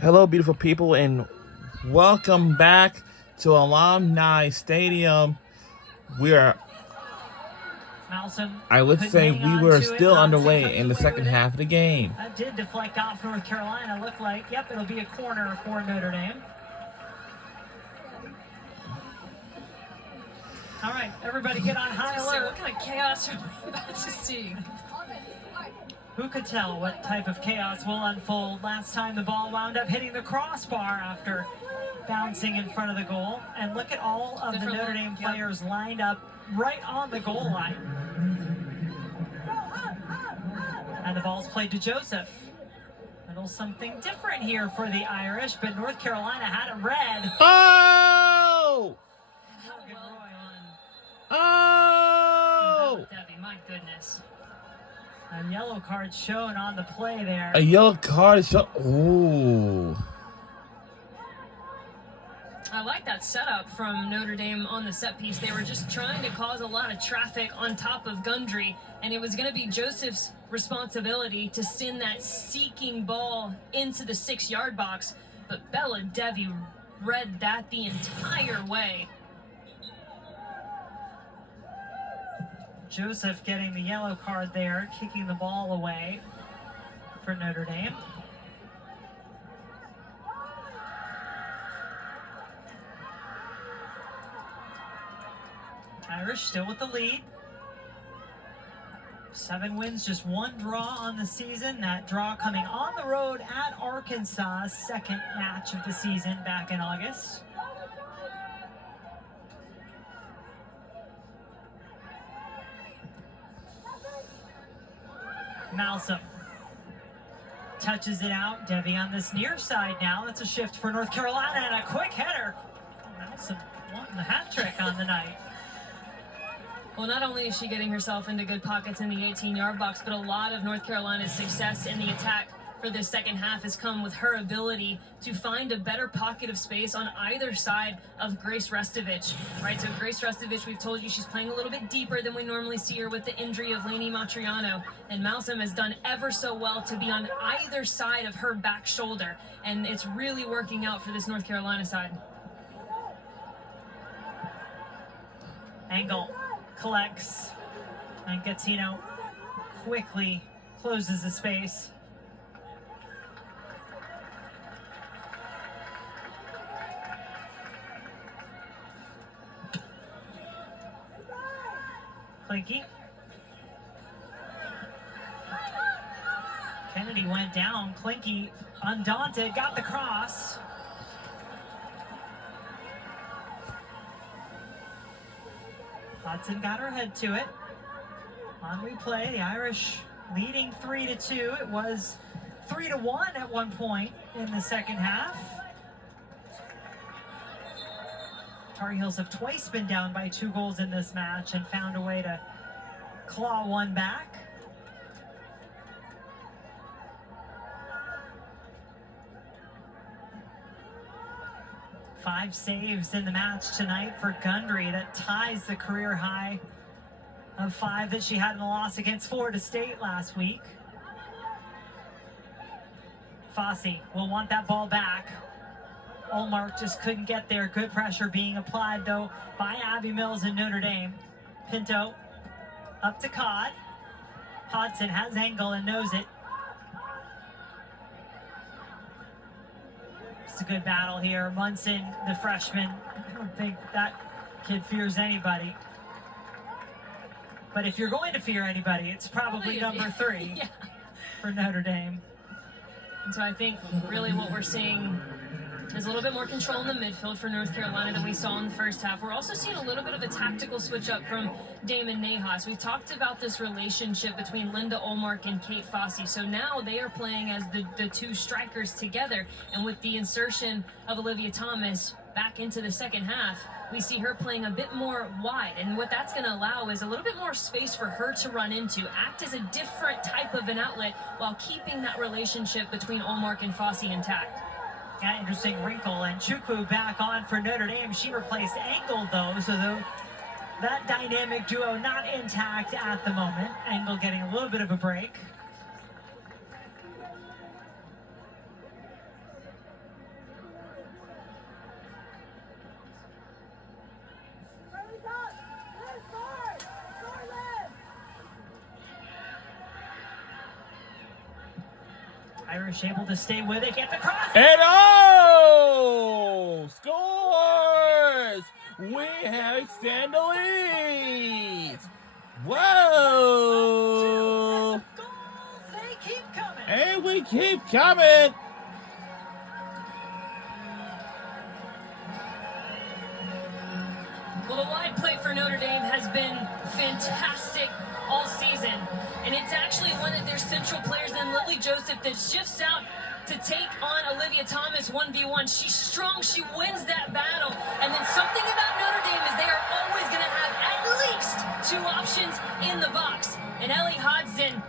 Hello, beautiful people, and welcome back to Alumni Stadium. I would say we were still underway in the second half of the game. That did deflect off North Carolina. Looked like, yep, it'll be a corner for Notre Dame. All right, everybody get on high alert. What kind of chaos are we about to see? Who could tell what type of chaos will unfold? Last time the ball wound up hitting the crossbar after bouncing in front of the goal. And look at all of the Notre Dame players lined up right on the goal line. And the ball's played to Joseph. A little something different here for the Irish, but North Carolina had it red. Oh! Oh! Debbie, my goodness. A yellow card shown on the play there. A yellow card shown. Ooh. I like that setup from Notre Dame on the set piece. They were just trying to cause a lot of traffic on top of Gundry, and it was going to be Joseph's responsibility to send that seeking ball into the 6-yard box. But Bella Devi read that the entire way. Joseph getting the yellow card there, kicking the ball away for Notre Dame. Irish still with the lead. 7 wins, just 1 draw on the season. That draw coming on the road at Arkansas, second match of the season back in August. Malsom touches it out. Devi on this near side now. That's a shift for North Carolina and a quick header. Malsom wanting the hat trick on the night. Well, not only is she getting herself into good pockets in the 18-yard box, but a lot of North Carolina's success in the attack for this second half has come with her ability to find a better pocket of space on either side of Grace Restovich, right? So Grace Restovich, we've told you she's playing a little bit deeper than we normally see her with the injury of Lainey Matriano, and Malsom has done ever so well to be on either side of her back shoulder, and it's really working out for this North Carolina side. Engel collects, and Gattino quickly closes the space. Clinky. Kennedy went down. Clinky, undaunted, got the cross. Hudson got her head to it. On replay, the Irish leading 3-2. It was 3-1 at one point in the second half. Tar Heels have twice been down by 2 goals in this match and found a way to claw one back. Five saves in the match tonight for Gundry. That ties the career high of 5 that she had in the loss against Florida State last week. Fossey will want that ball back. Olmark just couldn't get there. Good pressure being applied, though, by Abby Mills and Notre Dame. Pinto up to Codd. Hodson has Engel and knows it. It's a good battle here. Munson, the freshman, I don't think that kid fears anybody. But if you're going to fear anybody, it's probably number 3 for Notre Dame. And so I think really what we're seeing is a little bit more control in the midfield for North Carolina than we saw in the first half. We're also seeing a little bit of a tactical switch up from Damon Nahas. We've talked about this relationship between Linda Olmark and Kate Fossey. So now they are playing as the 2 strikers together. And with the insertion of Olivia Thomas back into the second half, we see her playing a bit more wide. And what that's going to allow is a little bit more space for her to run into, act as a different type of an outlet while keeping that relationship between Olmark and Fossey intact. Yeah, interesting wrinkle, and Chukwu back on for Notre Dame. She replaced Engel, though, so that dynamic duo not intact at the moment. Engel getting a little bit of a break. Irish able to stay with it, get the cross. And oh! Scores! We have extended the lead! Whoa! Goals, they keep coming. And we keep coming! Well, the wide play for Notre Dame has been fantastic all season. And it's actually one of their central players in Lily Joseph that shifts out to take on Olivia Thomas 1v1. She's strong, she wins that battle. And then something about Notre Dame is they are always going to have at least 2 options in the box. And Ellie Hodgson,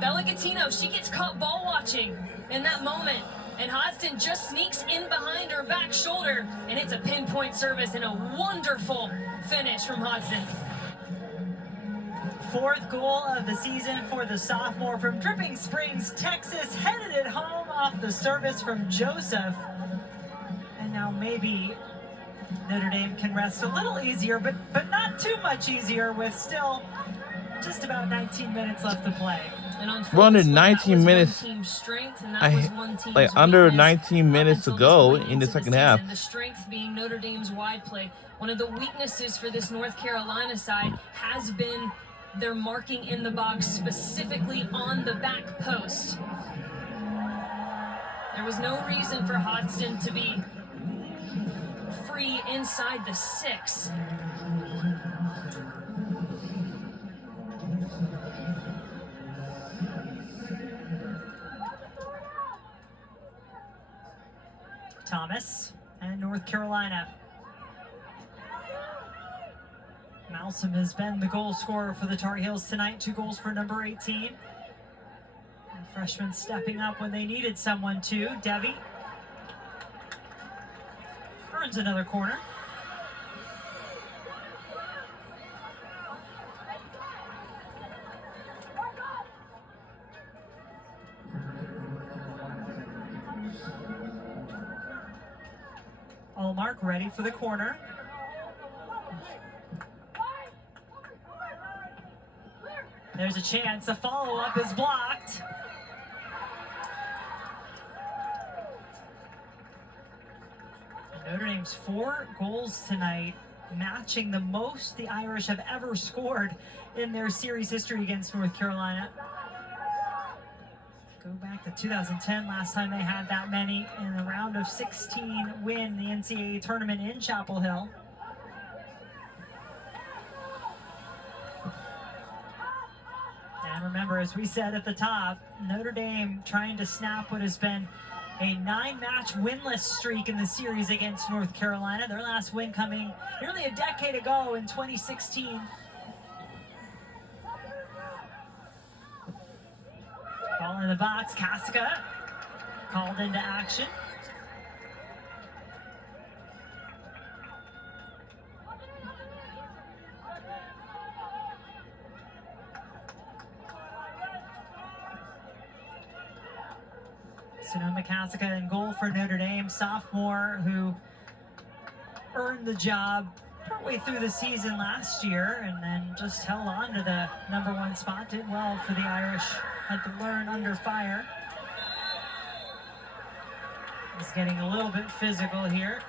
Bella Gattino, she gets caught ball watching in that moment. And Hodgson just sneaks in behind her back shoulder, and it's a pinpoint service and a wonderful finish from Hodgson. 4th goal of the season for the sophomore from Dripping Springs, Texas, headed it home off the service from Joseph. And now maybe Notre Dame can rest a little easier, but not too much easier, with still just about 19 minutes left to play. We're under 19 minutes. Like under 19 minutes to go in the second half. The strength being Notre Dame's wide play. One of the weaknesses for this North Carolina side has been their marking in the box, specifically on the back post. There was no reason for Hodgson to be free inside the 6. Thomas and North Carolina. Malsom has been the goal scorer for the Tar Heels tonight. 2 goals for number 18. And freshmen stepping up when they needed someone to. Debbie earns another corner. Allmark ready for the corner. There's a chance. A follow-up is blocked. Notre Dame's 4 goals tonight, matching the most the Irish have ever scored in their series history against North Carolina. Go back to 2010, last time they had that many in a round of 16 win the NCAA tournament in Chapel Hill. And remember, as we said at the top, Notre Dame trying to snap what has been a 9-match winless streak in the series against North Carolina. Their last win coming nearly a decade ago in 2016. Ball in the box, Kasica called into action. Sonoma Kasica in goal for Notre Dame, sophomore who earned the job partway through the season last year and then just held on to the #1 spot. Did well for the Irish, had to learn under fire. He's getting a little bit physical here.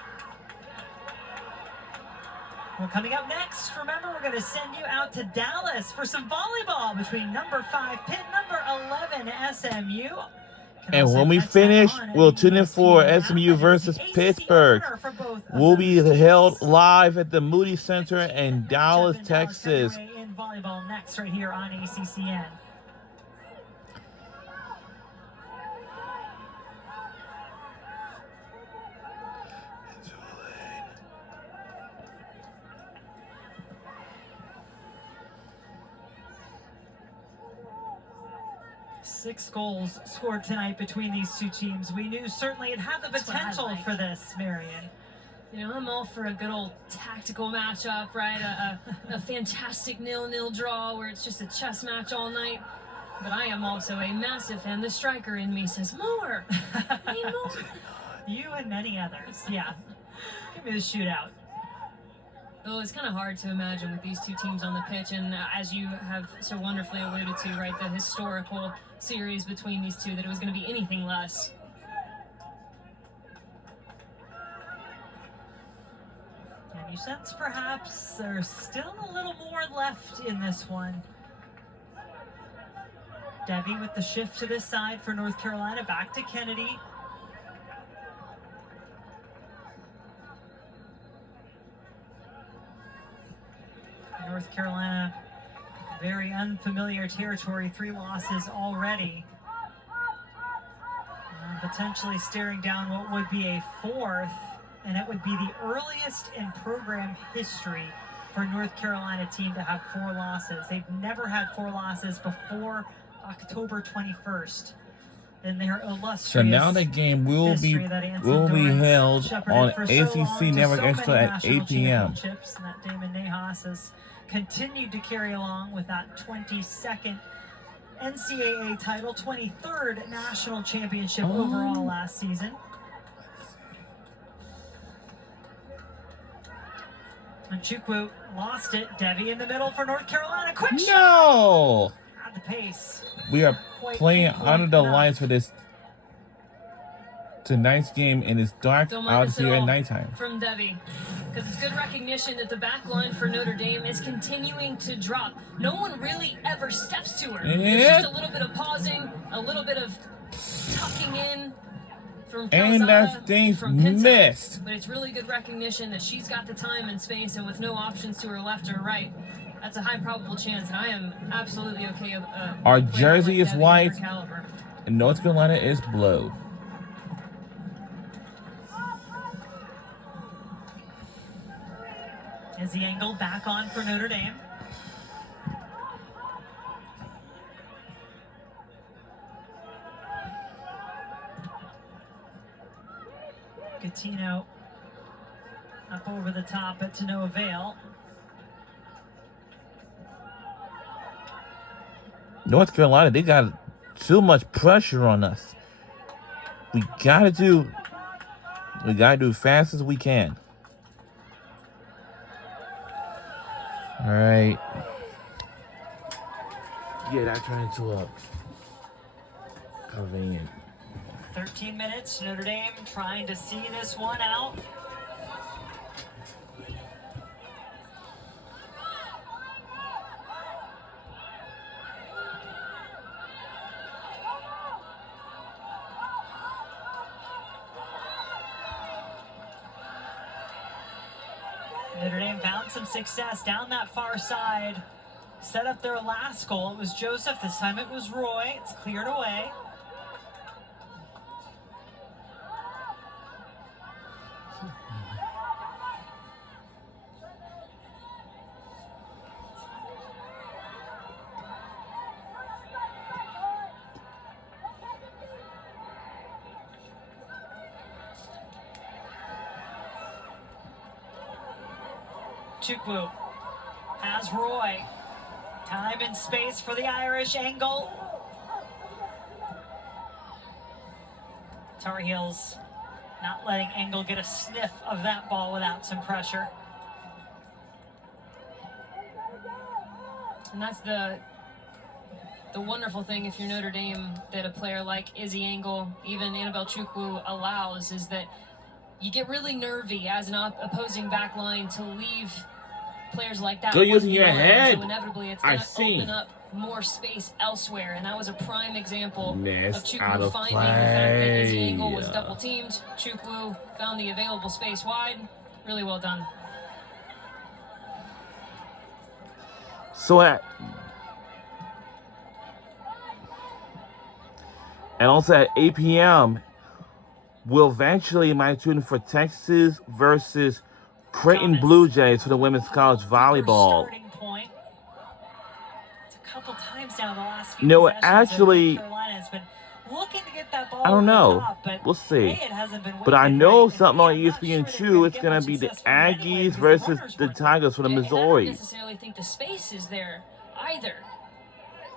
Well, coming up next, remember, we're going to send you out to Dallas for some volleyball between number 5 Pitt, number 11 SMU. And when we finish, we'll tune in for SMU versus Pittsburgh. We'll be held live at the Moody Center in Dallas, Texas. In volleyball next, right here on ACCN. Six goals scored tonight between these two teams. We knew certainly it had the potential for this, Marion. You know, I'm all for a good old tactical matchup, right? A fantastic 0-0 draw where it's just a chess match all night. But I am also a massive fan. The striker in me says, more! I need more! You and many others, yeah. Give me the shootout. Well, it's kind of hard to imagine with these two teams on the pitch, and as you have so wonderfully alluded to, right, the historical series between these two, that it was going to be anything less. And you sense perhaps there's still a little more left in this one. Debbie with the shift to this side for North Carolina, back to Kennedy. North Carolina, very unfamiliar territory, 3 losses already. Potentially staring down what would be a 4th, and it would be the earliest in program history for North Carolina team to have 4 losses. They've never had 4 losses before October 21st. In their illustrious So now the game will be held on ACC Network Extra at 8 p.m. And that Damon Nahas has continued to carry along with that 22nd NCAA title, 23rd national championship overall last season. And Chukwu lost it. Debbie in the middle for North Carolina. Quick shot! No! At the pace. We are playing under the lights for this tonight's game, and it's dark out here at nighttime. From Debbie, because it's good recognition that the back line for Notre Dame is continuing to drop. No one really ever steps to her. There's just a little bit of pausing, a little bit of tucking in from Calzada, and that thing's from Pinto. missed. But it's really good recognition that she's got the time and space, and with no options to her left or right, that's a high probable chance, and I am absolutely okay with our jersey is white, caliber. and North Carolina is blue. Is the angle back on for Notre Dame? Coutinho up over the top, but to no avail. North Carolina, they got too much pressure on us. We gotta do as fast as we can. All right. Yeah, that turned into a convenient. 13 minutes, Notre Dame trying to see this one out. Notre Dame found some success down that far side. Set up their last goal. It was Joseph. This time it was Roy. It's cleared away. Chukwu has Roy. Time and space for the Irish angle. Tar Heels not letting Engel get a sniff of that ball without some pressure. And that's the wonderful thing, if you're Notre Dame, that a player like Izzy Engel, even Annabelle Chukwu, allows, is that you get really nervy as an opposing back line to leave players like that. Go using your head. So inevitably, it's going to open up more space elsewhere, and that was a prime example of Chukwu finding the fact that Izzy Engel was double teamed. Chukwu found the available space wide. Really well done. So and also at 8 p.m. we'll eventually might tune for Texas versus Creighton Blue Jays for the women's college volleyball. It's a couple times now the last few No, possessions, actually, Carolina's been looking to get that ball I don't know. top, but We'll see. it hasn't been But I weighted know right. something on I'm not ESPN2. sure It's going to be the Aggies because versus runners the weren't Tigers for the And I Missouri. don't necessarily think the space is there either.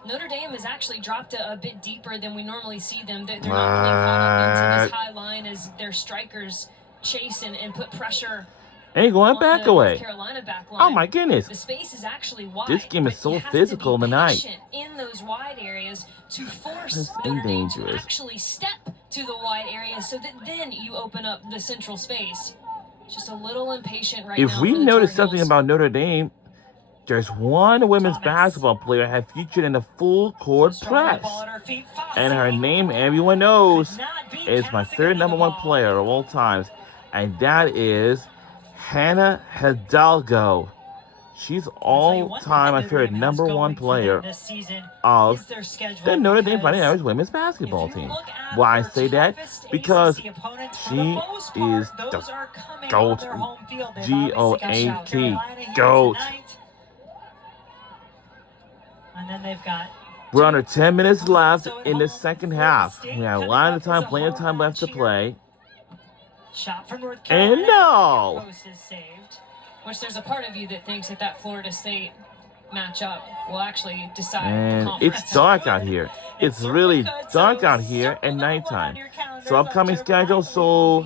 Notre Dame has actually dropped a bit deeper than we normally see them. They're not really caught up into this high line as their strikers chase and put pressure Ain't going on back the away. North Carolina back line. Oh my goodness. The space is actually wide. This game is but so you have physical to be tonight. patient in those wide areas to force This Notre is Dame to dangerous. actually step to the wide area so that then you open up the central space. Just a little impatient right now. If we for the notice Tar something Heels. about Notre Dame, there's one women's Thomas. basketball player have featured in the full court Strong press. ball at her feet. And her Fossey name, everyone knows, could not beat is my Cassick third into the number one ball. player of all times. And that is Hannah Hidalgo. She's all-time, my favorite number one player of the Notre Dame Fighting Irish women's basketball team. Why I say that? Because she is the GOAT. G-O-A-T. GOAT. And then they've got We're under 10 minutes left in the second half. We have a lot of time, plenty of time left to play. shot from North Carolina. And no! Post is saved. Which there's a part of you that thinks that Florida State matchup will actually decide the And conference. it's dark out here. It's really dark out here at nighttime. So upcoming schedule, so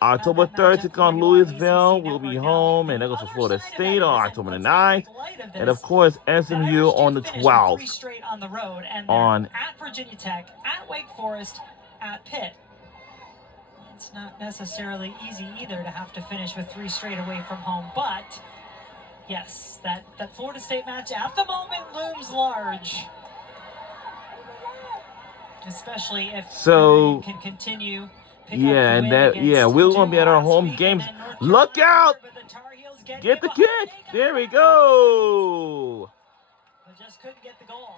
October 3rd, take on Louisville. We'll be home, and that goes to Florida State on October the 9th. And of course, SMU on the 12th. On at Virginia Tech, at Wake Forest, at Pitt. It's not necessarily easy either to have to finish with 3 straight away from home, but yes, that Florida State match at the moment looms large. Especially if So, can continue. yeah, and that, yeah, we're going to be at our home games. Look out! Get the kick! There we go! But just couldn't get the goal.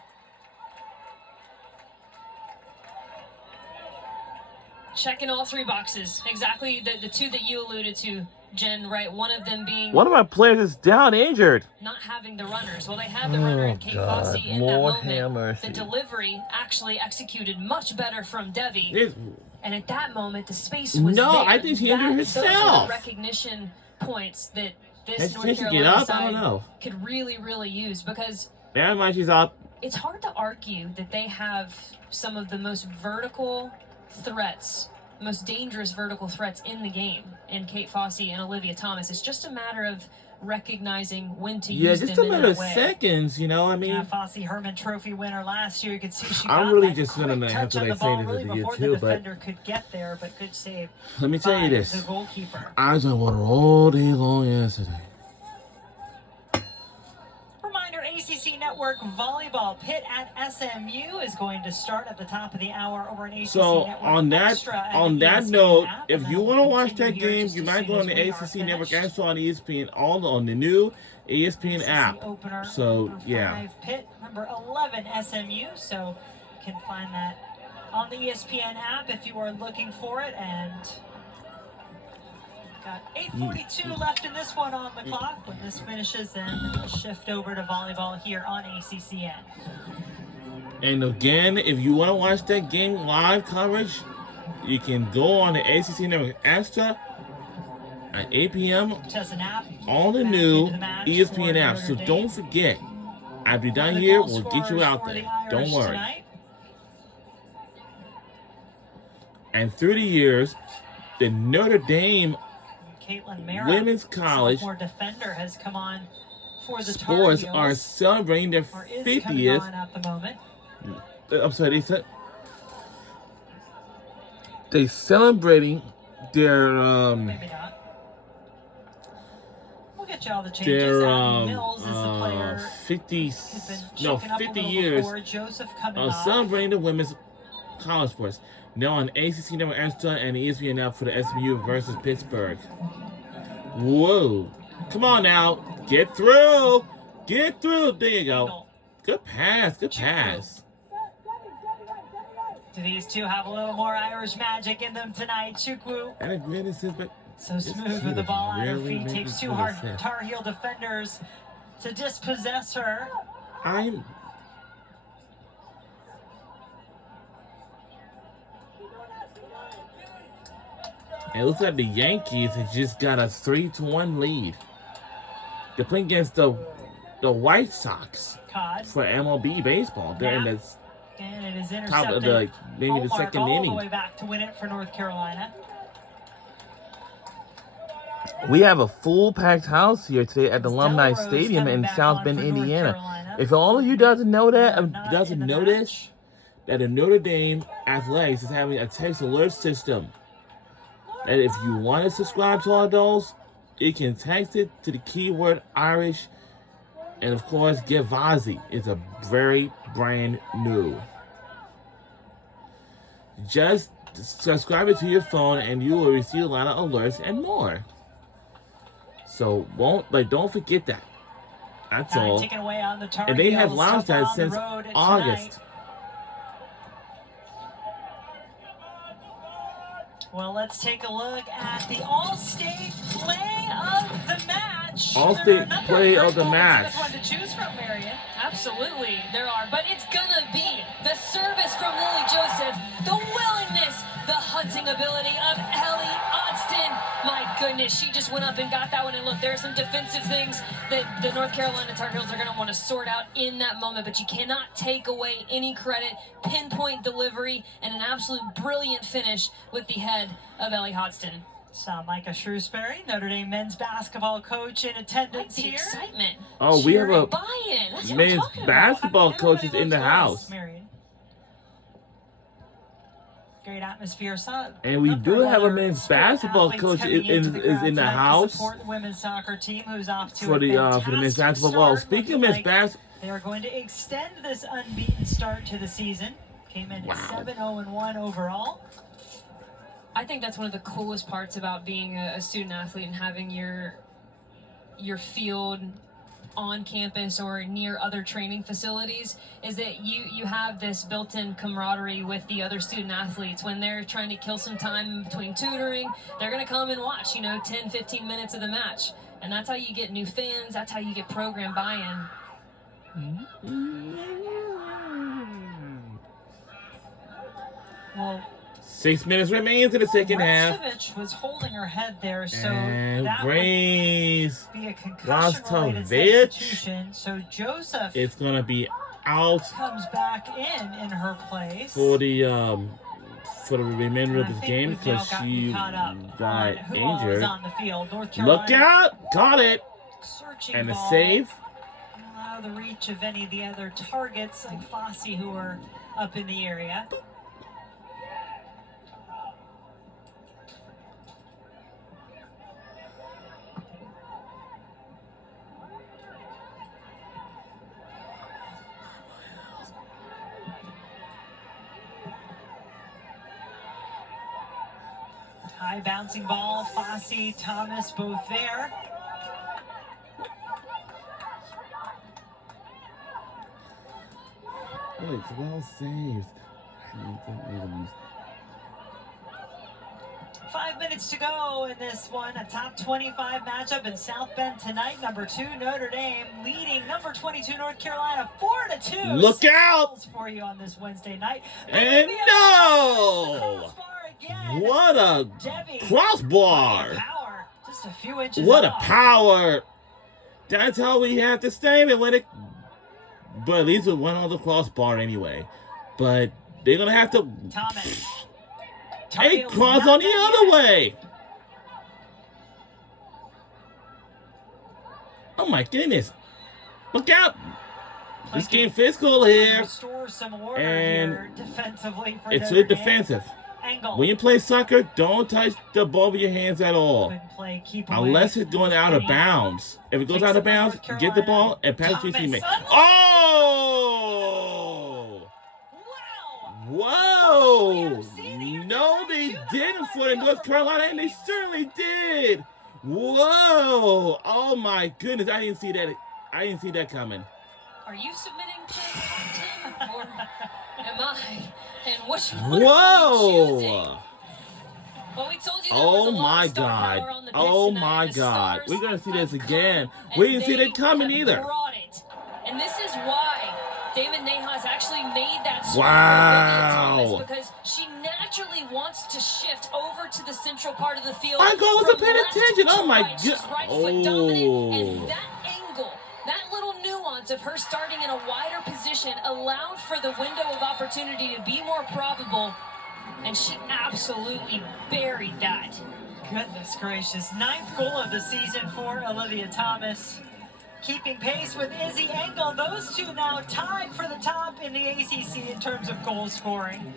Checking all 3 boxes. Exactly the 2 that you alluded to, Jen, right? One of them being One of my players is down injured. not having the runners. Well, they had the runner in Kate Fossey in that Lord moment. have mercy. The delivery actually executed much better from Devi. And at that moment, the space was No, there. I think she injured Those are herself. the recognition points that this Has North she get Carolina up? I side don't know. could really, really use, because Never mind, she's up. it's hard to argue that they have some of the most vertical threats, most dangerous vertical threats in the game in Kate Fossey and Olivia Thomas. It's just a matter of recognizing when to use Just them a in matter that of way. seconds, you know. I mean, Yeah, Fossey Herman Trophy winner last year. You could see she I'm got really that just quick gonna have touch to on the say ball this really to you before too, the but defender could get there, but good save let me tell you by this. the goalkeeper. I was on water all day long yesterday. Reminder, ACC Network Volleyball Pitt at SMU is going to start at the top of the hour over an ACC So Network on that Extra and note, ESPN app, if and you that want to will watch continue that here game, just you as might soon go on as the we are ACC Network finished. Extra on ESPN, on the new ESPN ACC app. opener, So number yeah, 5 Pitt, number 11 SMU. So you can find that on the ESPN app if you are looking for it. And got 8:42 left in this one on the clock. When this finishes, then we'll shift over to volleyball here on ACCN. and again, if you want to watch that game live coverage, you can go on the ACC Network Extra at 8 p.m. Chesson app on the back new into the match ESPN for app. Notre So Dame. don't forget, after you're done The here, goal we'll get you scorers out for there. the Don't Irish worry. tonight. And through the years, the Notre Dame Caitlin Mara, Women's College sophomore defender, has come on for the sports Tar are Heels, celebrating their or is coming 50th. on at the moment. I'm sorry, they celebrating their Maybe not. We'll get you all the changes. their Abby Mills is the player 50 who's been no shaken up a 50 little years before. Joseph coming of off. celebrating the women's college sports. Now on ACC Network Extra and ESPN app for the SMU versus Pittsburgh. Whoa! Come on now, get through, get through. There you go. Good pass, good pass. Do these two have a little more Irish magic in them tonight? Chukwu, And a great assist, but so smooth with the ball on her Really feet, takes 2 good hard assist. Tar Heel defenders to dispossess her. I'm. It looks like the Yankees have just got a 3-1 lead. They're playing against the White Sox Cod, for MLB baseball. They're in the and it is top intercepted. of the maybe the Hallmark second all inning. the way back to win it for North Carolina. We have a full packed house here today at the Alumni Stadium in South Bend, Indiana. If all of you doesn't know that, doesn't notice that the Notre Dame Athletics is having a text alert system. And if you want to subscribe to our dolls, you can text it to the keyword IRSH, and of course, Gavazi. It's a very brand new. Just subscribe it to your phone, and you will receive a lot of alerts and more. So don't forget that. That's all. Away on the and they have launched that since August. Well, let's take a look at the All-State play of the match. All-State play of the match. One to choose from, Marion. Absolutely, there are. But it's gonna be the service from Lily Joseph, the willingness, the hunting ability of Ellie Austin. My goodness, she just went up and got that one. And look, there are some defensive things that the North Carolina Tar Heels are going to want to sort out in that moment, but you cannot take away any credit. Pinpoint delivery and an absolute brilliant finish with the head of Ellie Hodgson. Saw Micah Shrewsbury, Notre Dame men's basketball coach, in attendance the here. Excitement. Oh, we have a buy-in. That's men's basketball coaches in the house. Great atmosphere. And we do have a men's basketball coach is in the house support the women's soccer team, who's off to for the men's basketball. Speaking of men's basketball, they are going to extend this unbeaten start to the season. Came in at 7-0-1 overall. I think that's one of the coolest parts about being a student athlete and having your field on campus or near other training facilities is that you have this built-in camaraderie with the other student athletes. When they're trying to kill some time between tutoring, they're going to come and watch 10-15 minutes of the match, and that's how you get new fans. That's how you get program buy-in. Well, 6 minutes remains in the second half. Restovic was holding her head there, so and that Grace would be a concussion-related substitution. So Joseph is going to be out. Comes back in her place for the remainder of this game because she got injured. On the field. Look out! Got it. And a save. Allow the reach of any of the other targets like Fossey who are up in the area. High bouncing ball, Fossey, Thomas, both there. Oh, it's well saved. 5 minutes to go in this one. A top 25 matchup in South Bend tonight. Number 2, Notre Dame leading number 22, North Carolina, 4-2. Look out! For you on this Wednesday night. And no! What a crossbar! Just a few inches what off. A power! That's how we have to stay with it. But at least it went on the crossbar anyway. But they're gonna have to. Thomas. Hey, cross on the other way. Oh my goodness! Look out! This game physical here, and defensively for it's really defensive. When you play soccer, don't touch the ball with your hands at all. Unless it's going out of bounds. If it goes out of bounds, get the ball and pass it to your teammate. Oh! Whoa! No, they didn't for the North Carolina, and they certainly did. Whoa! Oh my goodness, I didn't see that. I didn't see that coming. Are you submitting to the top 10 or am I? And which one Whoa! are you choosing? Well, we told you oh my God! Oh my God! We're gonna see this again. We didn't see that coming either. And this is why Damon Nahas actually made that switch wow. because she naturally wants to shift over to the central part of the field. I wasn't paying attention. Oh my God! She's right foot dominant, and that angle, that little nuance of her starting in a wider position allowed for the window of opportunity to be more probable, and she absolutely buried that. Goodness gracious. 9th goal of the season for Olivia Thomas. Keeping pace with Izzy Engel. Those two now tied for the top in the ACC in terms of goal scoring.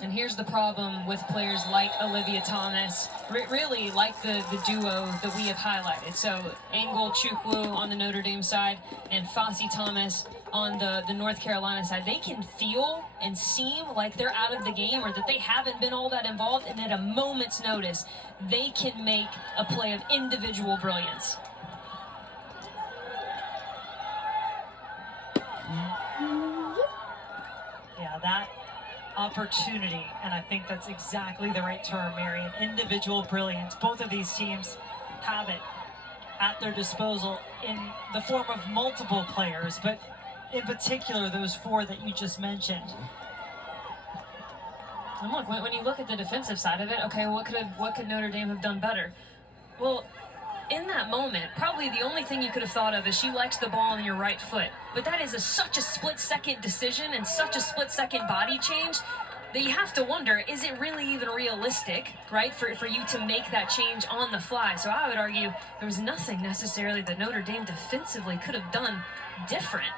And here's the problem with players like Olivia Thomas, really like the duo that we have highlighted. So Engel Chukwu on the Notre Dame side and Fossey Thomas on the North Carolina side. They can feel and seem like they're out of the game or that they haven't been all that involved, and at a moment's notice, they can make a play of individual brilliance. Yeah, that opportunity, and I think that's exactly the right term, Marion. Individual brilliance. Both of these teams have it at their disposal in the form of multiple players, but in particular those four that you just mentioned. And look, when you look at the defensive side of it, okay, what could Notre Dame have done better? Well, in that moment, probably the only thing you could have thought of is she likes the ball on your right foot. But that is such a split-second decision and such a split-second body change that you have to wonder, is it really even realistic, right, for you to make that change on the fly? So I would argue there was nothing necessarily that Notre Dame defensively could have done different.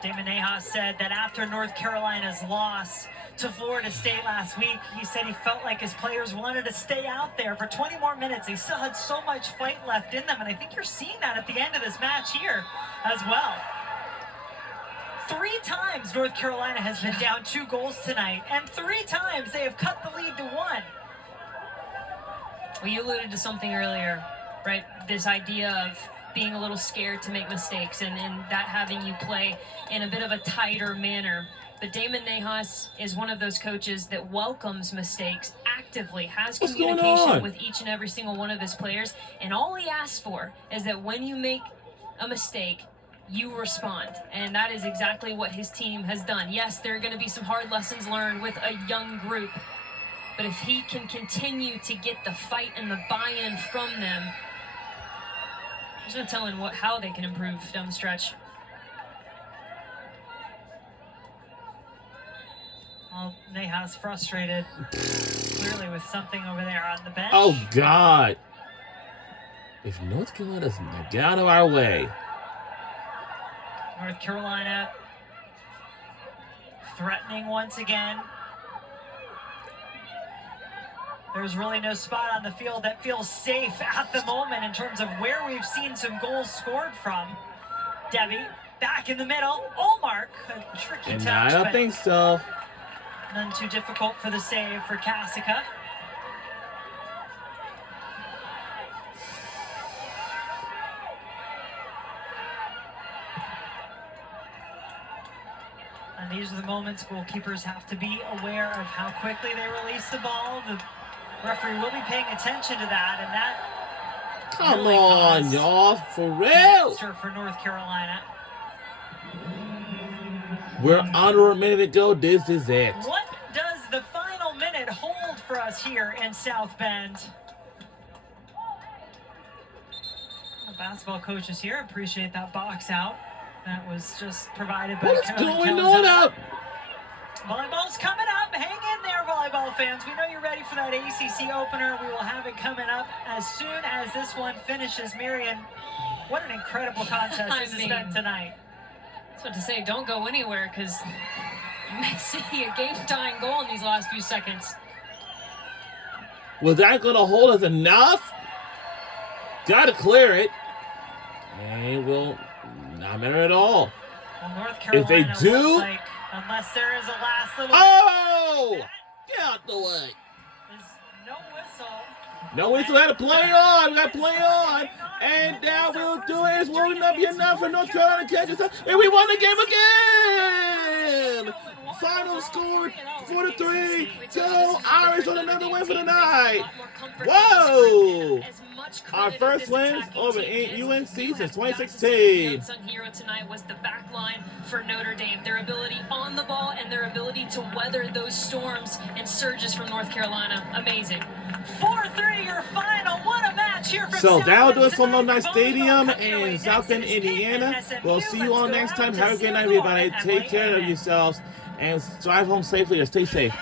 Damon Nahas said that after North Carolina's loss to Florida State last week, he said he felt like his players wanted to stay out there for 20 more minutes. They still had so much fight left in them, and I think you're seeing that at the end of this match here as well. 3 times North Carolina has been down 2 goals tonight, and 3 times they have cut the lead to 1. Well, you alluded to something earlier, right? This idea of being a little scared to make mistakes and that having you play in a bit of a tighter manner. But Damon Nahas is one of those coaches that welcomes mistakes actively, has communication with each and every single one of his players, and all he asks for is that when you make a mistake, you respond. And that is exactly what his team has done. Yes, there are going to be some hard lessons learned with a young group, but if he can continue to get the fight and the buy-in from them, there's no telling how they can improve down the stretch. Well, Nahas frustrated, clearly with something over there on the bench. Oh, God. If North Carolina doesn't get out of our way. North Carolina threatening once again. There's really no spot on the field that feels safe at the moment in terms of where we've seen some goals scored from. Debbie, back in the middle. Olmark, a tricky touch. I don't think so. None too difficult for the save for Kasica. And these are the moments goalkeepers have to be aware of how quickly they release the ball. The referee will be paying attention to that, and that Come on, y'all, for real. For North Carolina. We're under a minute to go. This is it. What does the final minute hold for us here in South Bend? The basketball coaches here appreciate that box out. That was just provided by What's going on up? Volleyball's coming up. Hang in there, volleyball fans. We know you're ready for that ACC opener. We will have it coming up as soon as this one finishes. Marion, what an incredible contest this has been tonight. I was about to say, don't go anywhere, because you may see a game-tying goal in these last few seconds. Was that going to hold us enough? Got to clear it. And will not matter at all. Well, North Carolina, if they do, like, unless there is a last little. Oh! Get out the way. There's no whistle. No whistle. Got to play on. We got to play on. And now we'll do it. It's will not be enough for North Carolina to catch us up. And we won the game again. Final score 4-3. Go Irish on another win for the night. Whoa! Our first wins over UNC since 2016. The unsung hero tonight was the back line for Notre Dame. Their ability on the ball and their ability to weather those storms and surges from North Carolina. Amazing. 4-3 your final. What a match. cheer from So South that'll Bend do it from tonight. Lone Knight Stadium Volleyball coming your way in next. South Bend, It is Pitt Indiana. and SMU. We'll see you Let's all go next out time. to Have a great night, Seattle everybody. at Take care of Emily. yourselves and drive home safely or stay safe.